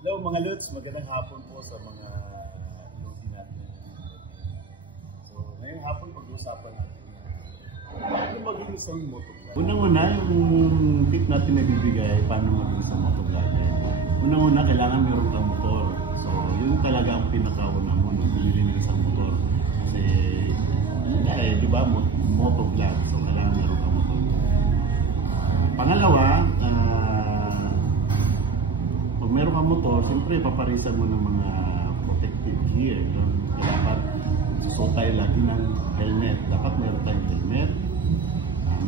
Hello mga Lods, magandang hapon po sa mga Lodi natin. So, ngayong hapon pag-uusapan natin paano maging isang motovlogger. Unang-una, yung tip natin na bibigay paano maging isang motovlogger. Unang-una, kailangan meron kang motor. So, yun talaga ang pinakauna mo nung bumili ng isang motor. Kasi, di ba, motovlog. So, kailangan meron kang motor. Pangalawa, pag meron kang motor, siyempre paparisan mo ng mga protective gear. Dapat suot tayo lagi ng helmet. Dapat meron tayong helmet.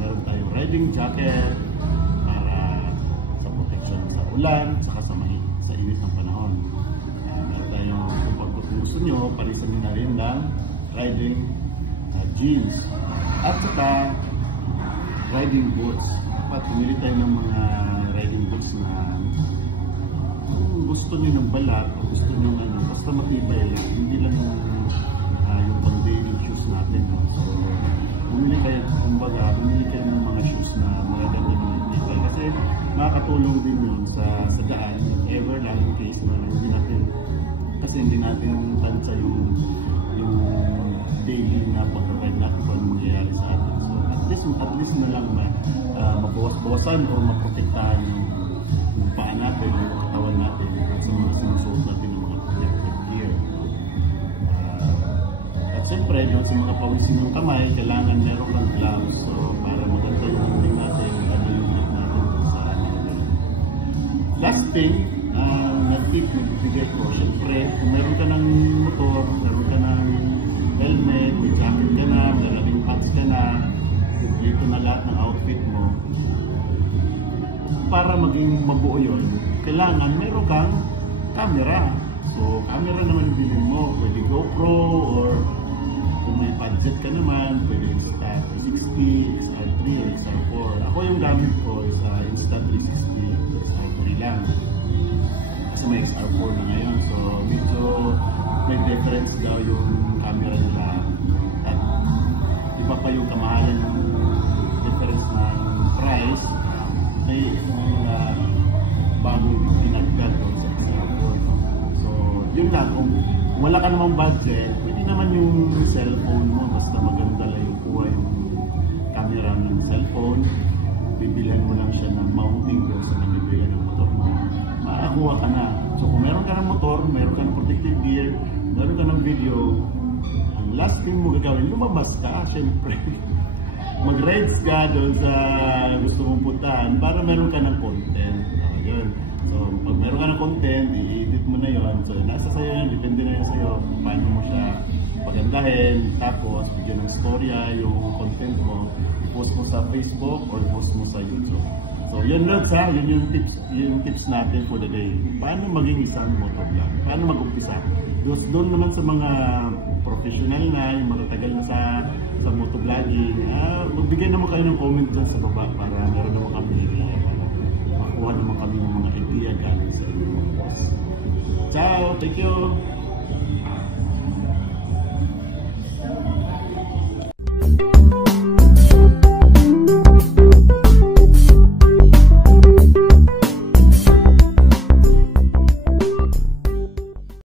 Meron tayong riding jacket para sa protection sa ulan, saka sa init ng panahon. Meron tayong, kung gusto nyo, parisan nyo na rin ng riding jeans. At saka riding boots. Dapat pumili tayo ng mga riding boots na gusto niyo ng balat o gusto niyo basta matibay lang, hindi lang yung pang-daily shoes natin. So, bumili kayo ng mga shoes na magaganda ng matibay kasi makakatulong din yun sa daan, ever lang in case na hindi natin tansa yung daily na pag-ride natin kung ano mangyayari sa atin. So, at least na lang mabawas-bawasan o maprotektahan yung paa natin, yung katawan natin sa mga sinusuot natin ng mga protective gear. At siyempre, sa mga pawisin ng kamay, kailangan meron kang gloves. So, para maganda yung handling natin, maganda yung grip natin sa natin. Last thing, nag-tip, nagbibigay ko, siyempre, kung meron ka ng motor, meron ka ng helmet, may jacket ka na, may labing pants ka na, dito na lahat ng outfit mo, para maging mabuo yun, kailangan meron kang camera. So, camera naman yung bilhin mo. Pwede GoPro or kung may budget ka naman, pwede Insta360, XR3, XR4. Ako yung gamit ko is Insta360, XR3 lang. Kasi may XR4 na ngayon. So, medyo may difference daw yung camera nila. At iba pa yung kamahalan ng difference ng price. May bagong pinagdag sa XR4. So, yun lang. Kung wala ka namang budget, pwede naman yung cellphone mo. Basta maganda lang yung kuha yung camera ng cellphone. Bibilhan mo lang siya ng mounting doon sa nabibigyan ng motor mo. Makakuha ka na. So, kung meron ka ng motor, meron ka ng protective gear, meron ka ng video, ang last thing mo gagawin, lumabas ka, syempre. Mag-rides ka doon sa gusto mong puntahan para meron ka ng content. Yun. So, pag meron ka ng content, i-edit mo na yun. So, nasa sa'yo yun, depende na yun sa'yo kung paano mo siya pagandahin. Tapos, bigyan ng storya yung content mo. I-post mo sa Facebook or i-post mo sa YouTube. So, yun Lods ha, yun yung tips natin for the day. Paano maging isang motovlog? Paano mag-umpisa? Doon naman sa mga professional na, yung matatagal na sa motovlogging, magbigay naman kayo ng comment dyan sa baba para meron naman kami makuha naman kami ng mga idea galing sa inyo. Ciao! Thank you!